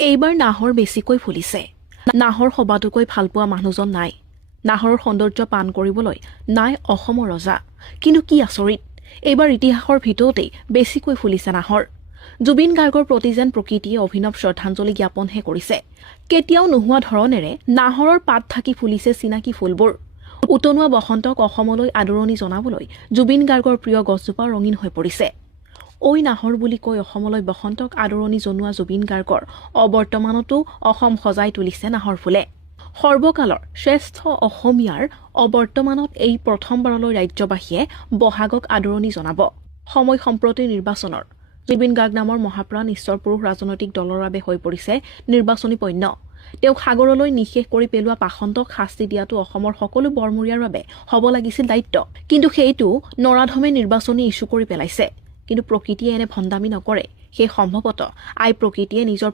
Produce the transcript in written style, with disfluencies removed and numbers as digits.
এইবাৰ নাহৰ বেছিকৈ ফুলিছে। নাহৰ সবাতোকৈ ভালপোৱা মানুহজন নাই। নাহৰৰ সৌন্দৰ্য পান কৰিবলৈ নাই অসমৰ ৰজা। কিন্তু কি আচৰিত, এইবাৰ ইতিহাসৰ ভিতৰতেই বেছিকৈ ফুলিছে নাহৰ। জুবিন গাৰ্গৰ প্ৰতি যেন প্ৰকৃতিয়ে অভিনৱ শ্ৰদ্ধাঞ্জলি জ্ঞাপনহে কৰিছে। কেতিয়াও নোহোৱা ধৰণেৰে নাহৰৰ পাত থাকি ফুলিছে চিনাকি ফুলবোৰ। উতনোৱা বসন্তক অসমলৈ আদৰণি জনাবলৈ জুবিন গাৰ্গৰ প্ৰিয় গছজোপা ৰঙীন হৈ পৰিছে। ঐ নাহৰ বুলি কৈ অসমলৈ বসন্তক আদৰণি জনোৱা জুবিন গাৰ্গৰ অবৰ্তমানতো অসম সজাই তুলিছে নাহৰ ফুলে। সৰ্বকালৰ শ্ৰেষ্ঠ অসমীয়াৰ অবৰ্তমানত এই প্ৰথমবাৰলৈ ৰাজ্যবাসীয়ে বহাগক আদৰণি জনাব। সময় সম্প্ৰতি নিৰ্বাচনৰ। জুবিন গাৰ্গ নামৰ মহাপ্ৰাণ ঈশ্বৰ পুৰুষ ৰাজনৈতিক দলৰ বাবে হৈ পৰিছে নিৰ্বাচনী পণ্য। তেওঁক সাগৰলৈ নিঃশেষ কৰি পেলোৱা পাষণ্ডক শাস্তি দিয়াটো অসমৰ সকলো বৰমূৰীয়াৰ বাবে হ'ব লাগিছিল দায়িত্ব। কিন্তু সেইটো নৰাধমে নিৰ্বাচনী ইছ্যু কৰি পেলাইছে। কিন্তু প্ৰকৃতিয়ে এনে ভণ্ডামি নকৰে। সেই সম্ভৱতঃ আই প্ৰকৃতিয়ে নিজৰ